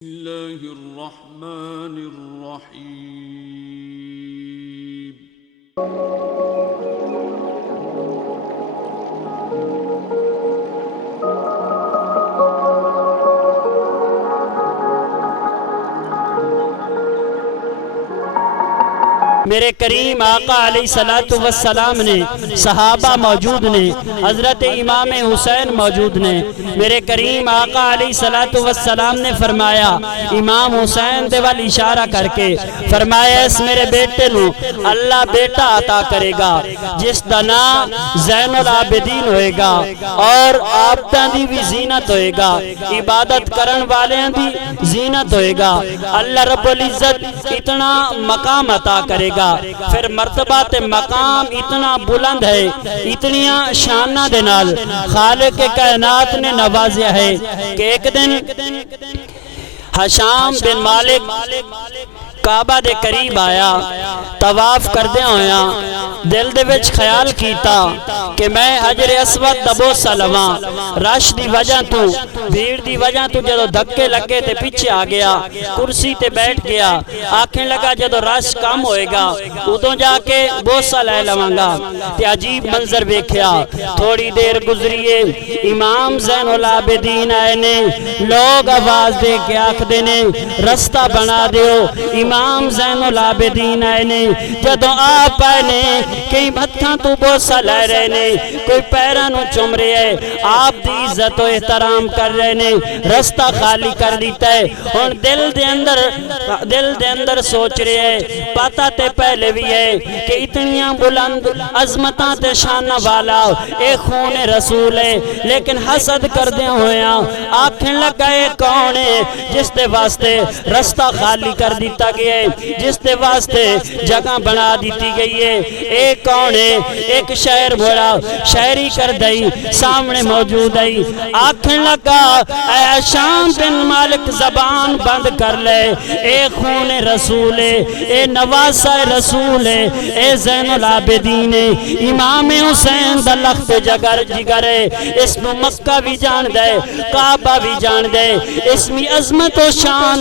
الله الرحمن الرحيم. میرے کریم آقا علیہ السلام نے، صحابہ موجود نے، حضرت امام حسین موجود نے. میرے کریم آقا علیہ السلام نے فرمایا، امام حسین دے وال اشارہ کر کے فرمایا، اس میرے بیٹے نو اللہ بیٹا عطا کرے گا جس دا نام زین العابدین ہوئے گا اور عابداں دی بھی زینت ہوئے گا، عبادت کرن والیاں دی زینت ہوئے گا. اللہ رب العزت اتنا مقام عطا کرے گا، پھر مرتبہ تے مقام اتنا بلند ہے، اتنیاں شانہ دے نال خالق کائنات نے نوازیا ہے کہ ایک دن حشام بن مالک کعبہ دے قریب آیا، طواف کردے ہویا دل دے وچ خیال کیتا کہ میں حجر اسود دبو سلواں. رش دی وجہ تو، بھیڑ دی وجہ تو جدو دھکے لگے تے پیچھے آ گیا، کرسی تے بیٹھ گیا. آنکھیں لگا جدو رش کم ہوئے گا ادوں جا کے بوسا لے لواں گا. تے عجیب منظر ویکھیا. تھوڑی دیر گزریے، امام زین العابدین آئے نے. لوگ آواز دے کے آکھدے نے رستہ بنا دیو. امام زین العابدین آئے نے. جدو آپ آئے نے کئی ہتھاں تو بوسا لے رہے نے، کوئی پیراں نو چوم رہے ہے، آپ دی عزت و احترام کر رہے نے. رستہ خالی کر دیتا ہے. ہن دل دے اندر سوچ رہے ہے، پتہ تے پہلے بھی ہے کہ اتنیاں بلند عظمتاں تے شانہ والا اے خون رسول ہے، لیکن حسد کردے ہویا آنکھیں لگائے کون ہے جس دے واسطے رستہ خالی کر دیتا گیا ہے، جس دے واسطے جگہ بنا دیتی گئی ہے. ایک کون ہے؟ ایک شہر بولا شہری کر دئی سامنے موجود ہے. آنکھیں لگا اے حشام بن مالک زبان بند کر لے، اے خون رسول ہے، اے نواسہ رسول ہے، اے زین العابدین ہے، امام حسین دا لخت جگر ہے. اس نو مکہ بھی جان دے، کعبہ بھی جان دے. اس میں عظمت و شان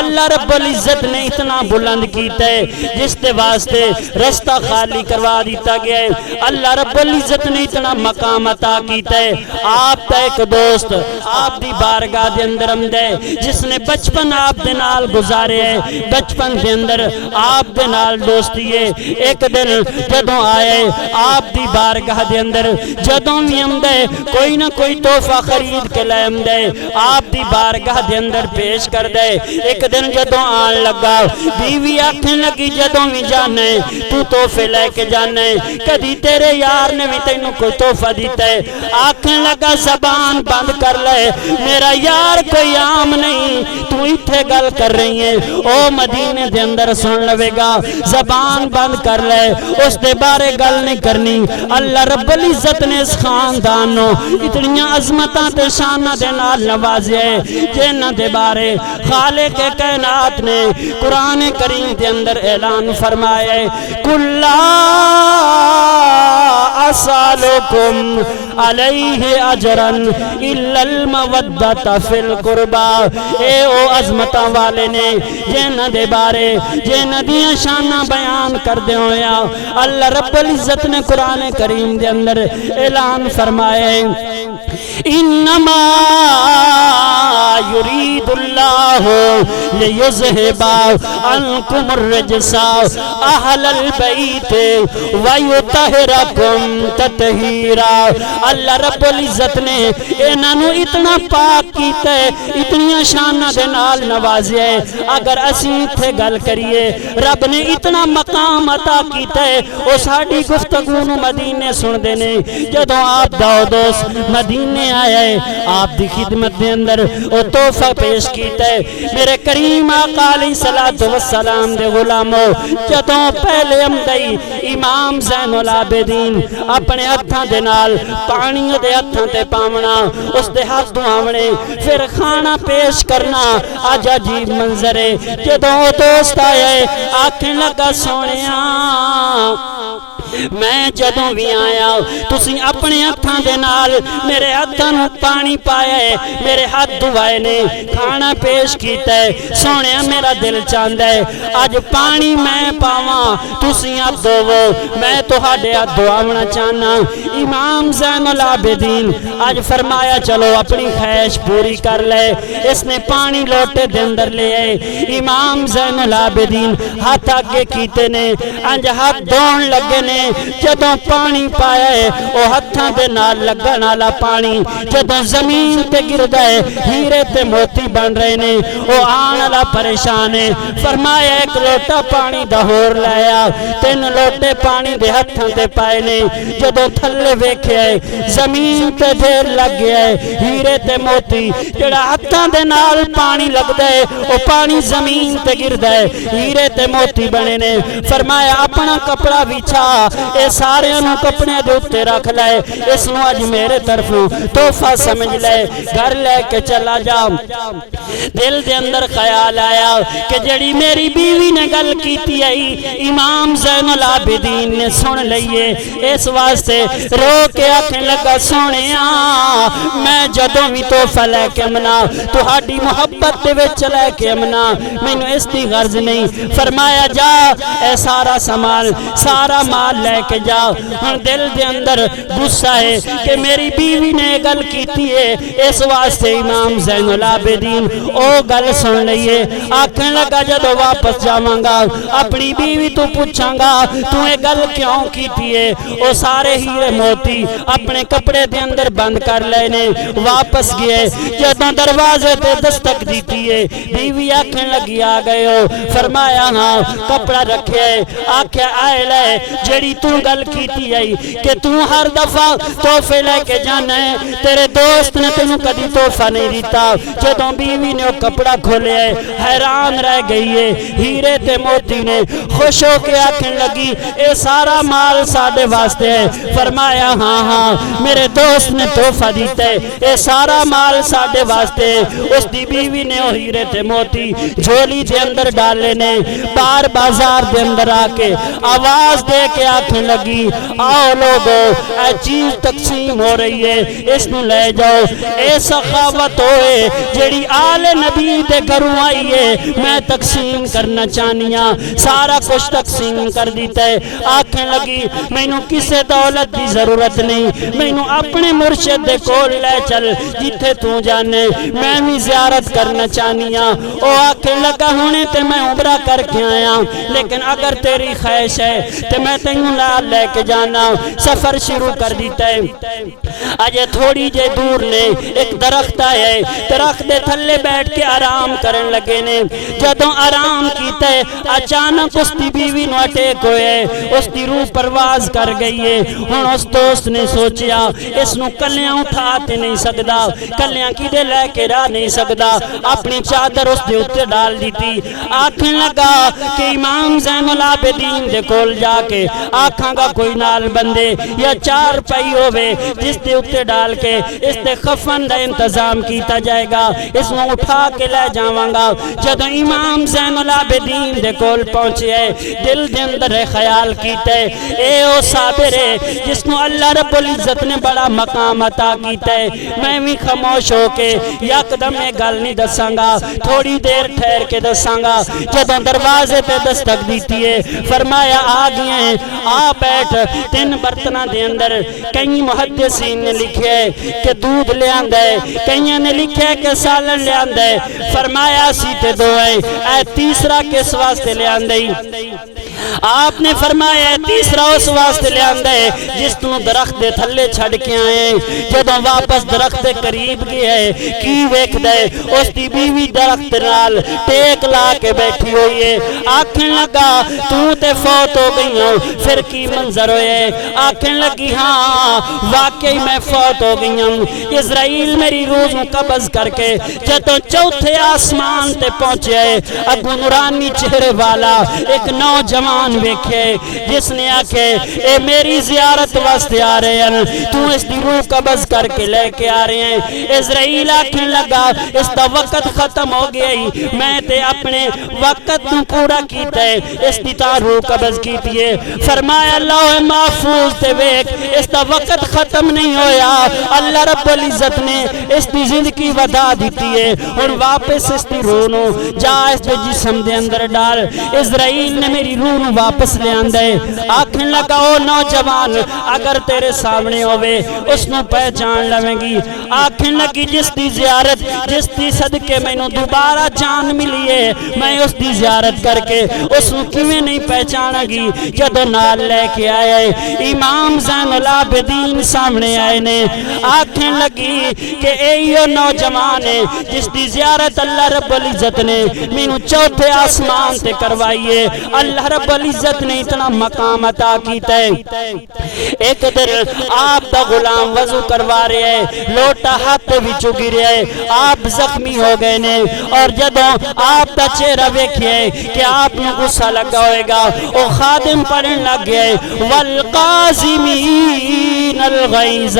اللہ رب العزت نے اتنا بلند کیتا ہے جس دے واسطے رستہ خالی کروا دیتا گیا ہے. اللہ رب العزت نے اتنا مقام عطا کیتا ہے. آپ تا ایک دوست آپ دی بارگاہ دے اندر آمدے جس نے بچپن آپ دے نال گزارے ہے، بچپن دے اندر آپ دے نال دوستی ہے. ایک دن جدوں آئے آپ دی بارگاہ دے اندر، جدوں بھی آمدے کوئی نہ کوئی تحفہ خرید کے لے آمدے آپ دی بارگاہ دے اندر پیش کر دے. ایک دن جدوں آن لگا بیوی آنکھیں لگی جدوں بھی جانے تو تحفے لے کے جانے، کدی تیرے یار نے بھی تینوں کوئی تحفہ دیتا ہے. آنکھیں لگا زبان بند کر لے، میرا یار کوئی عام نہیں، تو اتھے گل کر رہی ہے او مدینے دے اندر سن لوے گا. زبان بند کر لے، اس دے بارے گل نہیں کرنی. اللہ رب العزت نے اس خاندان نو اتنیاں عظمتاں تے شانہ دے نال نوازے جنہ دے بارے خالق کائنات نے قرآن کریم دے اندر اعلان فرمائے، کُلَّا أَسْأَلُكُمْ عَلَيْهِ أَجْرًا إِلَّا الْمَوَدَّةَ فِي الْقُرْبَى. اے او عظمتاں والے نے جنہ دے بارے جنہ دیاں شانہ بیان کر دے ہویا اللہ رب العزت نے قرآن کریم دے اندر اعلان فرمائے، انما یرید اللہ لیذہب عنکم الرجس اہل البیت ویطہرکم تطہیرا. اللہ رب العزت نے انہاں نو اتنا پاک کیتا ہے، اتنی شانہ دے نال نوازیا ہے. اگر اسی تھے گل کریے رب نے اتنا مقام عطا کیتا ہے. او ساڈی گفتگو نو مدینے سن دے نے. جدوں آپ دا دوست مدینے آیا ہے آپ دی خدمت دے اندر او تحفہ پیش کیتا ہے. میرے کریم آقا علیہ السلام دے غلامو، جدوں پہلے آمدئی امام زین العابدین اپنے ہتھاں دے نال پانی دے ہتھاں تے پاونا، اس دے ہاتھ دھونے، پھر کھانا پیش کرنا. آج عجیب منظر ہے. جدوں دوست آئے آنکھیں لگا سونیاں میں جدوں بھی آیا تسی اپنے ہتھاں دے نال میرے ہتھاں نوں پانی پایا ہے، میرے ہاتھ دھوائے نے، کھانا پیش کیتا ہے، سونے میرا دل چاہندا ہے اج پانی میں پاواں تسی ہاتھ دھوو، میں تہاڈے ہاتھ دھواونا چاہنا۔ امام زین العابدین اج فرمایا چلو اپنی خواہش پوری کر لے، اس نے پانی لوٹے دے اندر لے آئے۔ امام زین العابدین ہاتھ آگے کیتے نے، انج ہاتھ دھون لگے نے، جدوں پانی پایا ہے او ہتھاں دے نال لگن والا پانی جدوں زمین تے گردا ہے ہیرے تے موتی بن رہے نے، او آن والا پریشان ہے، فرمایا ایک لوٹا پانی دا ہور لایا، 3 لوٹے پانی دے ہتھاں تے پائے نے، جدوں تھلے ویکھیا ہے زمین تے ڈھیر لگ گیا ہے، ہیرے تے موتی جڑا ہتھاں دے نال پانی لگدا ہے او پانی زمین تے گردا ہے، ہیرے تے موتی بنے نے۔ فرمایا اپنا کپڑا بچھا، اے سارے نوں کپڑے دے اوتے رکھ لے، اس نوں اج میرے طرفوں تحفہ سمجھ لے، گھر لے کے چلا جا۔ دل دے اندر خیال آیا کہ جڑی میری بیوی نے گل کیتی ہے امام زین العابدین نے سن لئیے، اس واسطے رو کے آکھنے لگا سونیا میں جدوں بھی تحفہ لے کے منا تہاڈی محبت دے وچ لے کے منا، مینوں اس دی غرض نہیں۔ فرمایا جا اے سارا سامان سارا مال لے کے جا۔ ہن دل دے اندر غصہ ہے کہ میری بیوی نے گل کیتی ہے، اس واسطے امام زین العابدین او گل سن لئیے، آکھنے لگا جدوں واپس جاواں گا اپنی بیوی تو پوچھاں گا تو یہ گل کیوں کیتی ہے، او سارے ہیرے موتی اپنے کپڑے دے اندر بند کر لے نے، واپس گئے، جدوں دروازے تے دستک دیتی ہے بیوی آکھنے لگی آ گئے ہو، فرمایا ہاں، کپڑا رکھے، آکھیا آئے لے جڑی تو گل کیتی ہے کہ تو ہر دفعہ تحفے لے کے جانا ہے، تیرے دوست نے تینوں کدی تحفہ نہیں دیتا۔ جدوں بیوی نے وہ کپڑا کھولے حیران رہ گئی ہے، ہیرے تے موتی نے خوش ہو کے آکھنے لگی اے سارا مال ساڈے واسطے ہے، فرمایا ہاں ہاں میرے دوست نے تحفہ دیتا ہے، اے سارا مال ساڈے واسطے ہے۔ اس دی بیوی نے وہ ہیرے تے موتی جھولی دے اندر ڈالے نے، بار بازار دے اندر آ کے آواز دے کے آکھنے لگی آؤ لوگو اے چیز تقسیم ہو رہی ہے، اس نو لے جاؤ، اے سخاوت ہوئے جیڑی آل نبی دے گھروں آئی ہے، میں تقسیم کرنا چاہنیاں، سارا کچھ تقسیم کر دیتا ہے۔ آکھنے لگی مینوں کسے دولت دی ضرورت نہیں، مینوں اپنے مرشد دے کول لے چل جتھے تو جانے، میں بھی زیارت کرنا چاہنیاں۔ او آکھنے لگا ہونے تے میں عمرہ کر کے آیا، لیکن اگر تیری خواہش ہے تے میں تینوں نال لے کے جانا۔ سفر شروع کر دیتا ہے، اجے تھوڑی جے دور نے ایک درخت آئے، درخت دے تھلے بیٹھ کے آرام کرن لگے نے، جدوں آرام کیتا ہے اچانک اس دی بیوی نو اٹیک ہوئے، اس دی روح پرواز کر گئی ہے۔ ہن اس دوست نے سوچیا اس نو کلیاں اٹھا تے نہیں سکدا، کلیاں کدے لے کے راہ نہیں سکدا، اپنی چادر اس دے اوتے ڈال دیتی۔ آکھنے لگا کہ امام زین العابدین دے کول جا کے آکھاں گا کوئی نال بندے یا چار پئی ہوے جس دے اوتے ڈال کے اس دے خفن دا انتظام کیتا جائے گا، اس نو اٹھا کے لے جاواں گا۔ جدوں امام زین العابدین دے کول پہنچے دل دے اندر خیال کیتا ہے اے او صابر ہے جس نو اللہ رب العزت نے بڑا مقام عطا کیتا ہے، میں بھی خاموش ہو کے یکدم یہ گل نہیں دساں گا، تھوڑی دیر ٹھہر کے دساں گا۔ جدوں دروازے پہ دستک دیتی ہے فرمایا آ گئے ہیں، آ بیٹھ۔ 3 برتناں دے اندر کئی محدثین نے لکھے ہے کہ دودھ لے آندا ہے، کئیاں نے لکھے ہے کہ سالن لے آندا ہے، فرمایا سیتے 2 ہے، اے تیسرا کس واسطے لے آندا ہے؟ آپ نے فرمایا تیسرا اس واسطے لے آندا ہے جس نو درخت دے تھلے چھڑ کے آئے، جدوں واپس درخت دے قریب گیا ہے کی ویکھدا ہے اس دی بیوی درخت نال ٹیک لا کے بیٹھی ہوئی ہے۔ آکھن لگا تو تے فوت ہو گئی ہوں، پھر کی منظر ہوئے؟ آکھن لگی ہاں واقعی میں فوت ہو گئی ہوں، اسرائیل میری روح نو قبض کر کے جدوں چوتھے آسمان تے پہنچے، اگوں نورانی چہرے والا ایک نوجوان نوجوان ویکھے جس نے آکھے اے میری زیارت واسطے آ رہے ہیں تو اس دی روح قبض کر کے لے کے آ رہے ہیں اسرائیل آکھنے لگا اس دا وقت ختم ہو گیا ہی میں تے اپنے وقت تو پورا کیتا ہے اس دی تا روح قبض کیتی ہے فرمایا اللہ محفوظ تے ویک اس دا وقت ختم نہیں ہویا اللہ رب العزت نے اس دی زندگی ودا دیتی ہے اور واپس اس دی روح نو جا اس دے جسم دے اندر ڈال اسرائیل نے میری روح نو واپس لے آندا ہے آکھن لگا او نوجوان اگر تیرے سامنے ہوئے اس نو پہچان لویں گی آکھن لگی جس دی زیارت جس دی صدقے میں نو دوبارہ جان ملی ہے میں اس دی زیارت کر کے اس نو کیویں نہیں پہچانا گی جدو نال لے کے آیا ہے امام زین العابدین سامنے آئے نے آکھن لگی کہ ایو نوجوان ہے جس دی زیارت اللہ رب العزت نے مینوں چوتھے آسمان تے کروائیے اللہ رب العزت نے اتنا مقام عطا کیتا ہے ایک در آپ دا غلام وضو کروا رہے ہیں لوٹا ہاتھ وچوں گریا ہے آپ زخمی ہو گئے نے اور جدوں آپ دا چہرہ ویکھئے کہ آپ نو غصہ لگا ہوئے گا او خادم پڑھن لگ گئے والقازمین الغیظ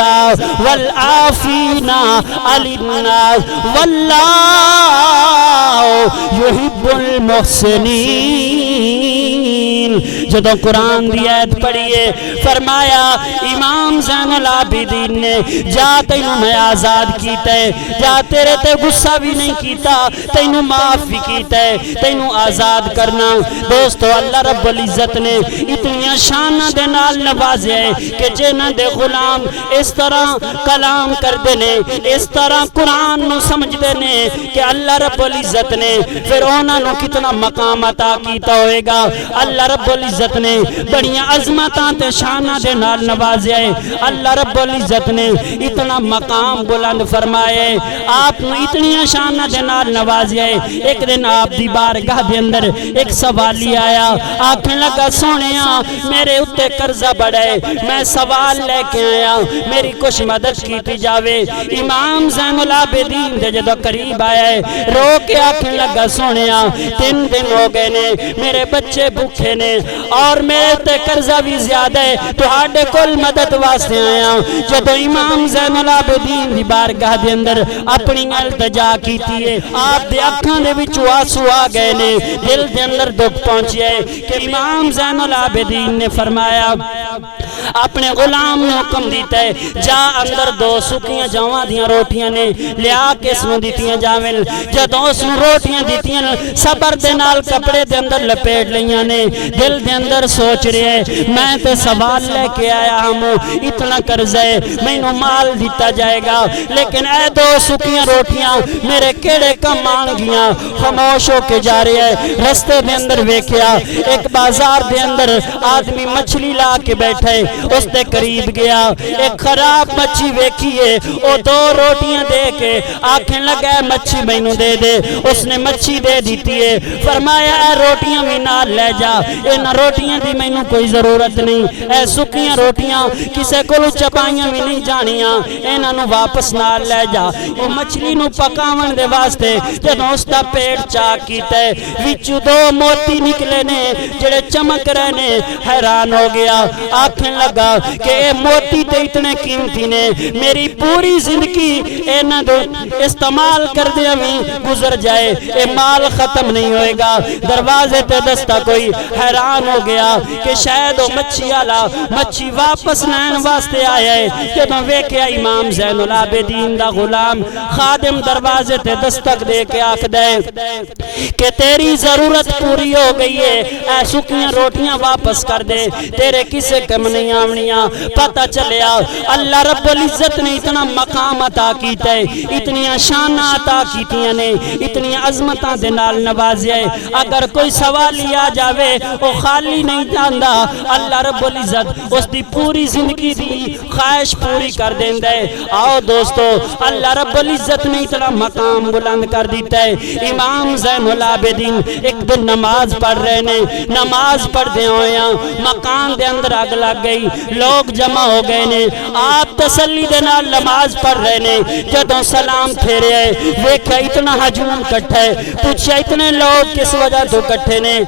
والعافین عن الناس واللہ یحب المحسنین جدوں قرآن دی آیت پڑھیے فرمایا امام زین العابدین نے جا تینوں میں آزاد کیتا ہے جا تیرے تے غصہ بھی نہیں کیتا تینوں معاف بھی کیتا ہے تینوں آزاد کرنا دوستو اللہ رب العزت نے اتنی شانہ دے نال نوازے کہ جنہ دے غلام اس طرح کلام کر دینے اس طرح قرآن نو سمجھ دینے کہ اللہ رب العزت نے پھر انہاں نو کتنا مقام عطا کیتا ہوئے گا اللہ رب العزت نے بڑیاں عظمتاں تے شانہ دے نال نوازے اللہ رب العزت نے اتنا مقام بلند فرمائے آپ نو اتنی شانہ دے نال نوازے ایک دن آپ دی بارگاہ دے اندر ایک سوالی آیا آکھنے لگا سونیا میرے اتے قرضہ بڑھے میں سوال لے کے آیا میری کچھ مدد کیتی جاوے امام زین العابدین دے جدو قریب آیا ہے رو کے آکھنے لگا سونیا 3 دن ہو گئے نے میرے بچے بھوکے نے اور میرے تے قرضہ بھی زیادہ ہے تو ہاڑے کل مدد واسطے آیا جدو امام زین العابدین دی بارگاہ دے اندر اپنی التجا کیتی ہے آپ دے اکھاں دے وچوں آنسو آ گئے نے دل دے اندر دکھ پہنچیا ہے کہ امام زین العابدین نے فرمایا اپنے غلام نے حکم دیتا ہے جا اندر 2 سکیاں جاواں دیاں روٹیاں نے لیا کے اس نو دیتیاں جاویں جدوں اس نو روٹیاں دیتیاں صبر دے نال کپڑے دے اندر لپیٹ لیاں نے دل دے اندر سوچ رہے ہیں میں تے سوال لے کے آیا ہوں اتنا قرض ہے مینوں مال دیتا جائے گا لیکن اے 2 سکیاں روٹیاں میرے کیڑے کم آن گیاں خاموش ہو کے جا رہے ہیں رستے دے اندر ویکھیا ایک بازار دے اندر آدمی مچھلی لا کے بیٹھے اس دے قریب گیا ایک خراب مچھی ویکھیے او 2 روٹیاں دے کے آکھنے لگا مچھی مینوں دے دے اس نے مچھی دے دیتی ہے فرمایا اے روٹیاں بھی نال لے جا انہاں روٹیاں دی مینوں کوئی ضرورت نہیں اے سکیاں روٹیاں کسے کولوں چپائیاں بھی نہیں جانیاں انہاں نو واپس نال لے جا او مچھلی نو پکاون دے واسطے جدوں اس دا پیٹ چاک کیتا ہے وچوں 2 موتی نکلے نے جڑے چمک رہے نے حیران ہو گیا آکھنے لگا کہ اے موتی تے اتنے قیمتی نے میری پوری زندگی انہاں دے استعمال کر دیا بھی گزر جائے اے مال ختم نہیں ہوئے گا دروازے تے دستہ کوئی حیران ہو گیا کہ شاید وہ مچھی والا مچھی واپس لین واسطے آیا ہے جدوں ویکھیا امام زین العابدین دا غلام خادم دروازے تے دستک دے کے آکھدا ہے کہ تیری ضرورت پوری ہو گئی ہے اے سکیاں روٹیاں واپس کر دے تیرے کسے کم نہیں آونیاں پتہ چلیا اللہ رب العزت نے اتنا مقام عطا کیتا ہے اتنی شان عطا کیتیاں نے اتنی عظمتاں دے نال نوازیا ہے اگر کوئی سوالی آ جاوے وہ خالی نہیں جاندا اللہ رب العزت اس دی پوری زندگی دی خواہش پوری کر دیندا ہے آؤ دوستو اللہ رب العزت نے اتنا مقام بلند کر دیتا ہے امام زین العابدین ایک دن نماز پڑھ رہے نے نماز پڑھ دے ہویا مکان دے اندر آگ لگ گئی گئی، لوگ جمع ہو گئے نے، آپ تسلی دے نال نماز پڑھ رہے نے، جدوں سلام پھیرے ہے ویکھیا اتنا ہجوم کٹھا ہے، پوچھا اتنے لوگ کس وجہ تو کٹھے نے؟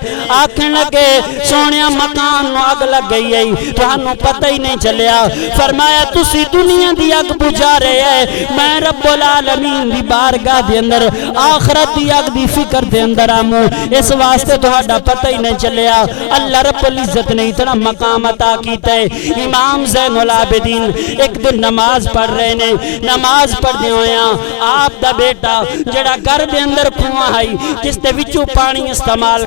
آکھن لگے سونیا مکان نو اگ لگ گئی ہے، تانوں پتہ ہی نہیں چلیا۔ فرمایا تسی دنیا دی اگ بجھا رہے ہے، میں رب العالمین دی بارگاہ دے اندر آخرت دی اگ دی فکر دے اندر آموں، اس واسطے تہاڈا پتہ ہی نہیں چلیا۔ اللہ رب العزت نے اتنا مقام عطا کیتا ہے۔ امام زین العابدین ایک دن نماز پڑھ رہے نے، نماز پڑھدے ہویاں آپ دا بیٹا جڑا گھر دے اندر کنواں آئی جس دے وچوں پانی استعمال،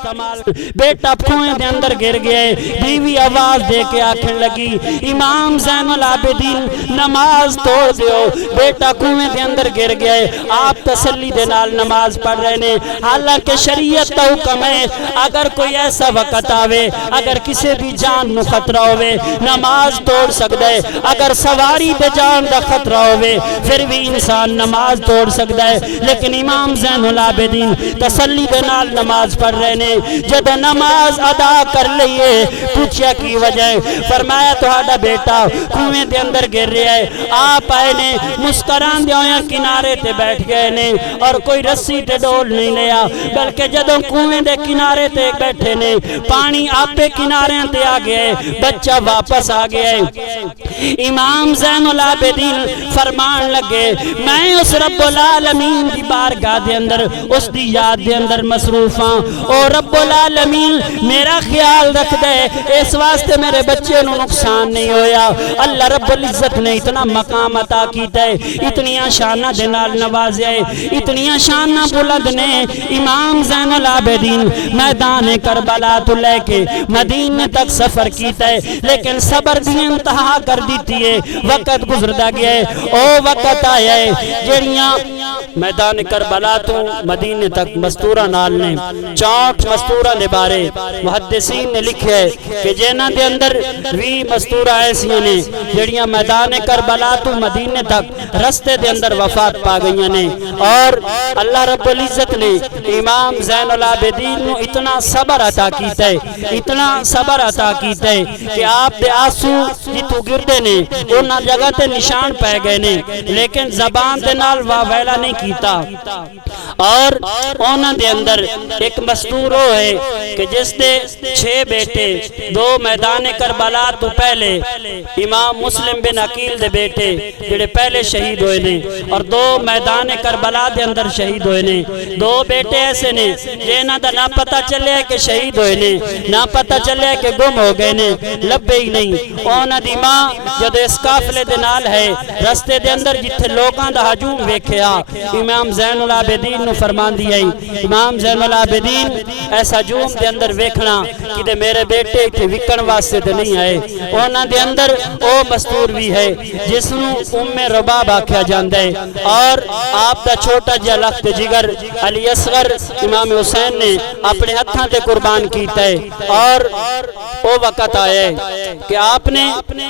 بیٹا کنویں دے اندر گر گیا ہے، بیوی آواز دے کے آکھن لگی امام زین العابدین نماز توڑ دیو، بیٹا کنویں دے اندر گر گیا ہے۔ آپ تسلی دے نال نماز پڑھ رہے نے، حالانکہ شریعت کا حکم ہے اگر کوئی ایسا وقت آوے، اگر کسی بھی جان نو خطرہ ہوئے نماز توڑ سکتا ہے، اگر سواری دے جان دا خطرہ ہوئے پھر بھی انسان نماز توڑ سکتا ہے، لیکن امام زین العابدین تسلی دے نال نماز پڑھ رہے نے۔ جب نماز ادا کر لئیے پوچھیا کی وجہ ہے، فرمایا تہاڈا بیٹا کنویں دے اندر گر رہا ہے، آپ آئے نے مسکران دے ہویا کنارے تے بیٹھ گئے نے اور کوئی رسی تے ڈول نہیں لیا، بلکہ جدوں کنویں دے کنارے تے بیٹھے نے پانی آپے کنارے تے آ گئے، بچہ واپس آ گیا ہے۔ امام زین العابدین فرمان لگے میں اس رب العالمین دی بارگاہ دے اندر اس دی یاد دے اندر مصروف ہاں، او رب العالمین میرا خیال رکھ دے، اس واسطے میرے بچے نو نقصان نہیں ہویا۔ اللہ رب العزت نے اتنا مقام عطا کیتا ہے، اتنیاں شانہ دے نال نوازیا ہے، اتنیاں شانہ بلند نے۔ امام زین العابدین میدان کربلا تو لے کے مدینے تک سفر کیتا ہے، لیکن صبر دی انتہا کر دیتی ہے، وقت گزردا گیا ہے۔ او وقت آیا ہے جڑیاں میدان کربلا تو مدینے تک مستورہ نال نے 64 مستورہ دے بارے محدثین نے لکھے ہے کہ جنہاں دے اندر 20 مستورہ ایسیاں نے جڑیاں میدان کربلا تو مدینے تک رستے دے اندر وفات پا گئیاں نے، اور اللہ رب العزت نے امام زین العابدین نو اتنا صبر عطا کیتا ہے، اتنا صبر عطا کیتا ہے کہ آپ دے آنسو جتوں گردے نے انہاں جگہ تے نشان پہ گئے نے، لیکن زبان دے نال واویلا نہیں کیتا۔ اور انہاں دے اندر ایک مستور ہو ہے کہ جس دے 6 بیٹے، 2 میدان کربلا تو پہلے امام مسلم بن عقیل دے بیٹے جڑے پہلے شہید ہوئے نے، اور 2 میدان کربلا دے اندر شہید ہوئے نے۔ 2 بیٹے ایسے نے جنہاں دا نہ پتہ چلے کہ شہید ہوئے نے، نہ پتہ چلے کہ گم ہو گئے نے، لبے ہی نہیں۔ انہاں دی ماں جد اس قافلے دے نال ہے رستے دے اندر جتھے لوکاں دا ہجوم ویکھیا، امام زین العابدین نو فرمان دیا ہے امام زین العابدین ایسا ہجوم دے اندر ویکھنا کہ میرے بیٹے اتھے وکن واسطے تے نہیں آئے۔ انہاں دے اندر او مستور بھی ہے جس نو ام رباب آکھیا جاندا ہے، اور آپ دا چھوٹا جا لخت جگر علی اصغر امام حسین نے اپنے ہتھاں تے قربان کیتا ہے۔ اور او وقت آیا ہے کہ آپ نے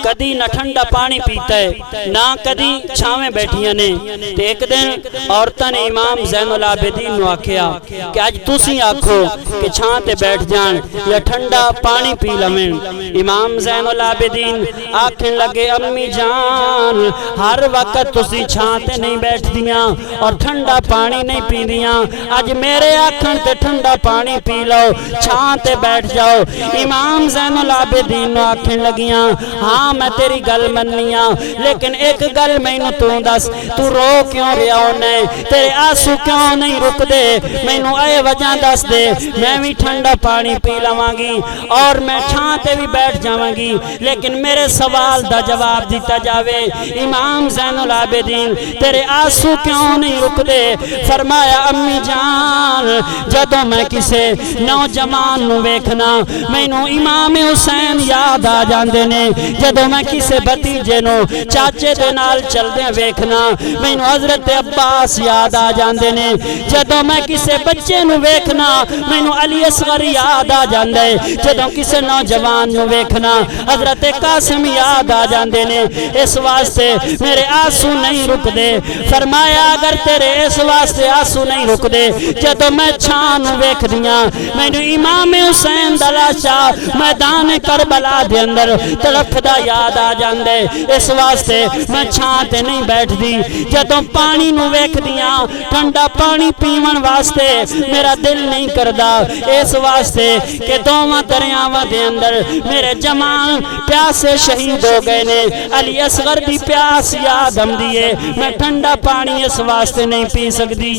کدی نہ ٹھنڈا پانی پیتا ہے نہ کدی چھاویں بیٹھیاں نے، تے ایک دن عورتاں نے امام زین العابدین نو آکھیا کہ اج تسی آکھو کہ چھاں تے بیٹھ جان یا ٹھنڈا پانی پی لویں۔ امام زین العابدین آکھن لگے امی جان ہر وقت تسی چھاں تے نہیں بیٹھ دیاں اور ٹھنڈا پانی نہیں پی دیاں، اج میرے آکھن تے ٹھنڈا پانی پی لو، چھاں تے بیٹھ جاؤ۔ امام زین العابدین نو آکھن لگیاں ہاں میں تیری گل مننیاں، لیکن ایک گل مینوں تو دس، تو رو کیوں رہا ہونا ہے، تیرے آنسو کیوں نہیں رک دے، مینوں اے وجہ دس دے، میں بھی ٹھنڈا پانی پی لواں گی اور میں چھاں تے بھی بیٹھ جاواں گی، لیکن میرے سوال دا جواب دیتا جاوے۔ امام زین العابدین تیرے آنسو کیوں نہیں رک دے؟ فرمایا امی جان جدوں میں کسے نوجوان نو ویکھنا مینوں امام حسین یاد آ جاندے نے، جدوں میں کسے بھتیجے نو چاچے دے نال چلدے ویکھنا مینوں حضرت عباس پیاس یاد آ جاندے نے جدوں میں کسے بچے نو ویکھنا مینوں علی اصغر یاد آ جاندا ہے جدوں کسے نوجوان نو ویکھنا حضرت قاسم یاد آ جاندے نے اس واسطے میرے آنسو نہیں رک دے فرمایا اگر تیرے اس واسطے آنسو نہیں رک دے جدوں میں چھان ویکھ دیاں مینوں امام حسین دا لاشا میدان کربلا دے اندر تڑپدا یاد آ جاندے اس واسطے میں چھان تے نہیں بیٹھ دی جدوں پانی نو ویکھ دیاں ٹھنڈا پانی پیون واسطے میرا دل نہیں کردا اس واسطے کہ دوواں دریاواں دے اندر میرے جمال پیاسے شہید ہو گئے نے علی اصغر دی پیاس یاد آندی ہے میں ٹھنڈا پانی اس واسطے نہیں پی سکتی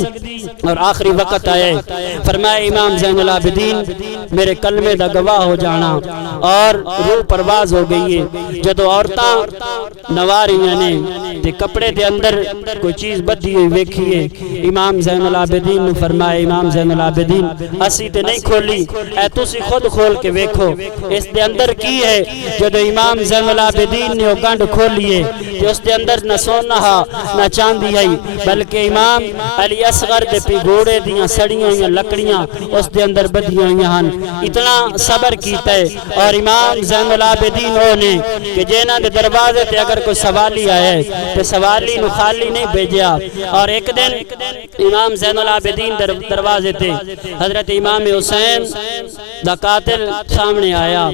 اور آخری وقت آئے فرمائے امام زین العابدین میرے کلمے دا گواہ ہو جانا اور روح پرواز ہو گئی ہے جدو عورتاں نواریاں نے تے کپڑے دے اندر کوئی چیز بدھی ہوئی ویکھیے امام زین العابدین نے فرمائے امام زین العابدین اسی تے نہیں کھولی اے تسی خود کھول کے ویکھو اس دے اندر کی ہے جدو امام زین العابدین نے وہ گنڈ کھولیے تے اس دے اندر نہ سونا نہ چاندی ہے بلکہ امام علی اصغر دے پیگوڑے دیاں سڑیاں یا لکڑیاں اس دے اندر بدھیاں ہوئیاں ہن اتنا صبر کیتا ہے اور امام زین العابدین وہ نے کہ جنہاں دے دروازے تے اگر کوئی سوالی آئے تو سوالی نو خالی نہیں بھیجیا اور ایک دن امام زین العابدین دروازے تے حضرت امام حسین دا قاتل سامنے آیا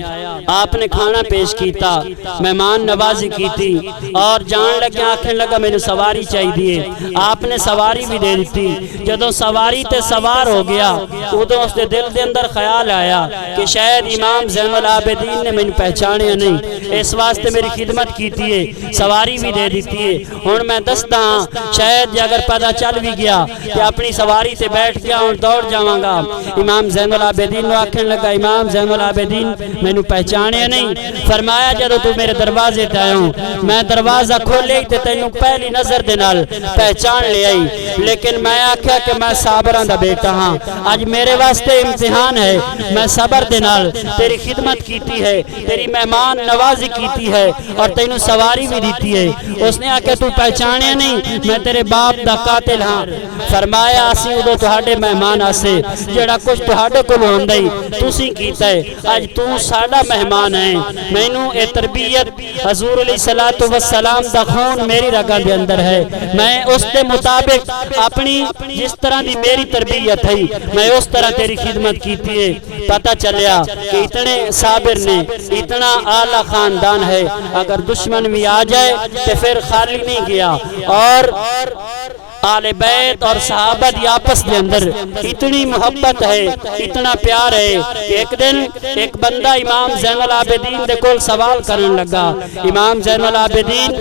آپ نے کھانا پیش کیتا مہمان نوازی کی تھی اور جان لگے آنکھیں لگا میں نے سواری چاہی دیئے آپ نے سواری بھی دے دیتی جدوں سواری تے سوار ہو گیا ادھوں اس دے دل دے اندر خیال آیا کہ شاید امام زین العابدین نے میں پہچانے نہیں اس واسطے میری خدمت کیتی ہے سواری بھی دے دیتی ہے ہن میں دستا ہاں شاید اگر پتہ چل بھی گیا کہ اپنی سواری تے بیٹھ گیا اور دوڑ جاواں گا امام زین العابدین نے آکھن لگا امام زین العابدین میں پہچانے نہیں فرمایا جدوں تو میرے دروازے تے آیا ہوں میں دروازہ کھولے تے تینوں پہلی نظر دے نال پہچان لے آئی لیکن میں آکھیا کہ میں صابراں دا بیٹا ہاں اج میرے واسطے امتحان ہے میں صبر دے نال تیری خدمت کیتی ہے تیری مہمان نوازی کیتی ہے اور تینوں سواری بھی دیتی ہے اس نے آکھیا تو پہچانے نہیں میں تیرے باپ دا قاتل ہاں فرمایا اسی ادو تہاڈے مہمان آسے جڑا کچھ تہاڈے کول ہوندا ہی تسی کیتا ہے اج تو ساڈا مہمان ہے مینوں اے تربیت حضور علیہ الصلوۃ والسلام دا خون میری رگاں دے اندر ہے میں اس دے مطابق اپنی جس طرح دی میری تربیت ہے میں اس طرح تیری خدمت کیتی ہے پتہ چلیا کہ اتنے صابر نے اتنا اعلیٰ خاندان ہے اگر دشمن بھی آ جائے تو پھر خالی نہیں گیا اور آل بیت اور صحابہ دی آپس دے اندر اتنی محبت ہے اتنا پیار ہے کہ ایک دن ایک بندہ امام زین العابدین دے کول سوال کرنے لگا امام زین العابدین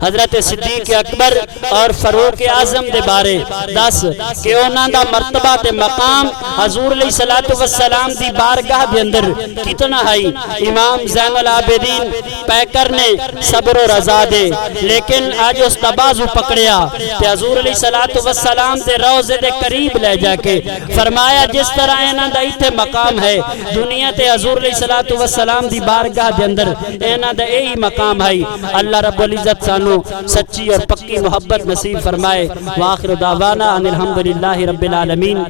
حضرت صدیق اکبر اور فاروق اعظم دے بارے دس کہ انہاں دا مرتبہ تے مقام حضور علیہ الصلوۃ والسلام دی بارگاہ دے اندر کتنا ہے امام زین العابدین پیکر نے صبر و رضا دے لیکن آج اس دا بازو پکڑیا تے حضور علیہ الصلوۃ والسلام دے روضے دے قریب لے جا کے فرمایا جس طرح انہاں دا ایتھے مقام ہے دنیا تے حضور علیہ الصلوۃ والسلام دی بارگاہ دے اندر انہاں دا یہی مقام ہے اللہ رب العزت سانو سچی اور پکی محبت نصیب فرمائے وآخر دعوانا ان الحمدللہ رب العالمین